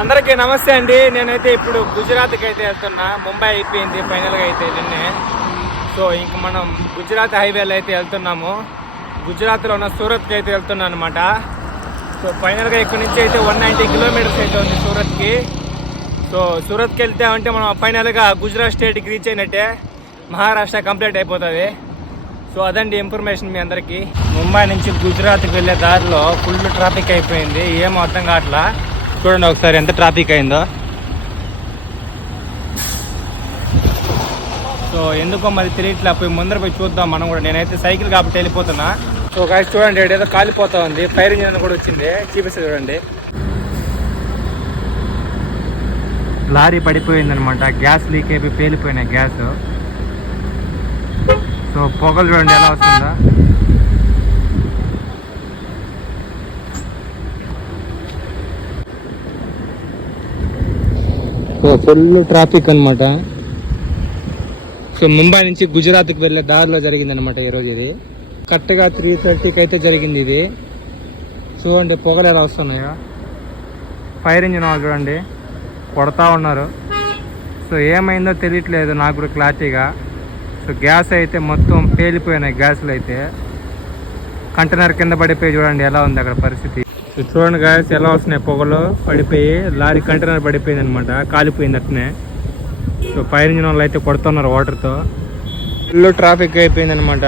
అందరికీ నమస్తే అండి. నేనైతే ఇప్పుడు గుజరాత్కి అయితే వెళ్తున్నా. ముంబై అయిపోయింది ఫైనల్గా అయితే నిన్నే. సో ఇంక మనం గుజరాత్ హైవేలో అయితే వెళ్తున్నాము. గుజరాత్లో ఉన్న సూరత్కి అయితే వెళ్తున్నాను అనమాట. సో ఫైనల్గా ఇక్కడ నుంచి అయితే 190 కిలోమీటర్స్ అయితే ఉంది సూరత్కి. సో సూరత్కి వెళ్తామంటే మనం ఫైనల్గా గుజరాత్ స్టేట్కి రీచ్ అయినట్టే, మహారాష్ట్ర కంప్లీట్ అయిపోతుంది. సో అదండి ఇన్ఫర్మేషన్ మీ అందరికీ. ముంబై నుంచి గుజరాత్కి వెళ్ళే దారిలో ఫుల్ ట్రాఫిక్ అయిపోయింది, ఏమో అర్థం కావట్లా. చూడండి ఒకసారి ఎంత ట్రాఫిక్ అయిందో. సో ఎందుకో మరి తెలియట్లా, పోయి ముందర పోయి చూద్దాం మనం కూడా. నేనైతే సైకిల్ కాబట్టి వెళ్ళిపోతున్నా. సో గాయస్ చూడండి, ఏదో కాలిపోతా ఉంది. ఫైర్ ఇంజిన్ కూడా వచ్చింది, చూపిస్తే చూడండి. లారీ పడిపోయింది అనమాట, గ్యాస్ లీక్ అయిపోయి పేలిపోయినాయి గ్యాస్. సో పొగలు చూడండి ఎలా వస్తుందా. సో ఫుల్ ట్రాఫిక్ అనమాట. సో ముంబై నుంచి గుజరాత్కి వెళ్ళే దారిలో జరిగింది అనమాట ఈరోజు. ఇది కరెక్ట్గా 3:30కి అయితే జరిగింది ఇది. చూడండి పొగలు ఎలా వస్తున్నాయో. ఫైర్ ఇంజిన్ వాళ్ళు చూడండి కొడతా ఉన్నారు. సో ఏమైందో తెలియట్లేదు నాకు కూడా క్లారిటీగా. సో గ్యాస్ అయితే మొత్తం పేలిపోయినాయి గ్యాస్లు అయితే. కంటైనర్ కింద పడిపోయి చూడండి ఎలా ఉంది అక్కడ పరిస్థితి. సో చూడండి గ్యాస్ ఎలా వస్తున్నాయి పొగలు పడిపోయి. లారీ కంటైనర్ పడిపోయింది అనమాట, కాలిపోయింది అట్నే. సో ఫైర్ ఇంజిన్ వాళ్ళు అయితే కొడుతున్నారు వాటర్తో. ఫుల్ ట్రాఫిక్ అయిపోయింది అనమాట.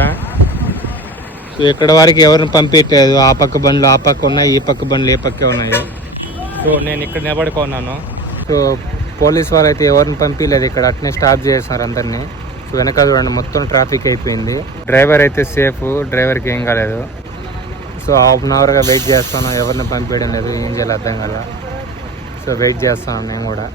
సో ఇక్కడ వరకు ఎవరిని పంపించలేదు. ఆ పక్క బండ్లు ఆ పక్క ఉన్నాయి, ఈ పక్క బండ్లు ఏ పక్కే ఉన్నాయి. సో నేను ఇక్కడ నిలబడుకున్నాను. సో పోలీస్ వారు అయితే ఎవరిని పంపించలేదు, ఇక్కడ అట్నే స్టాప్ చేస్తున్నారు అందరినీ. సో వెనకాల చూడండి మొత్తం ట్రాఫిక్ అయిపోయింది. డ్రైవర్ అయితే సేఫ్, డ్రైవర్కి ఏం కాలేదు. సో 1/2 అవర్గా వెయిట్ చేస్తాను, ఎవరిని పంపించడం లేదు, ఏం చేయాలి అర్థం కాల. సో వెయిట్ చేస్తాను నేను కూడా.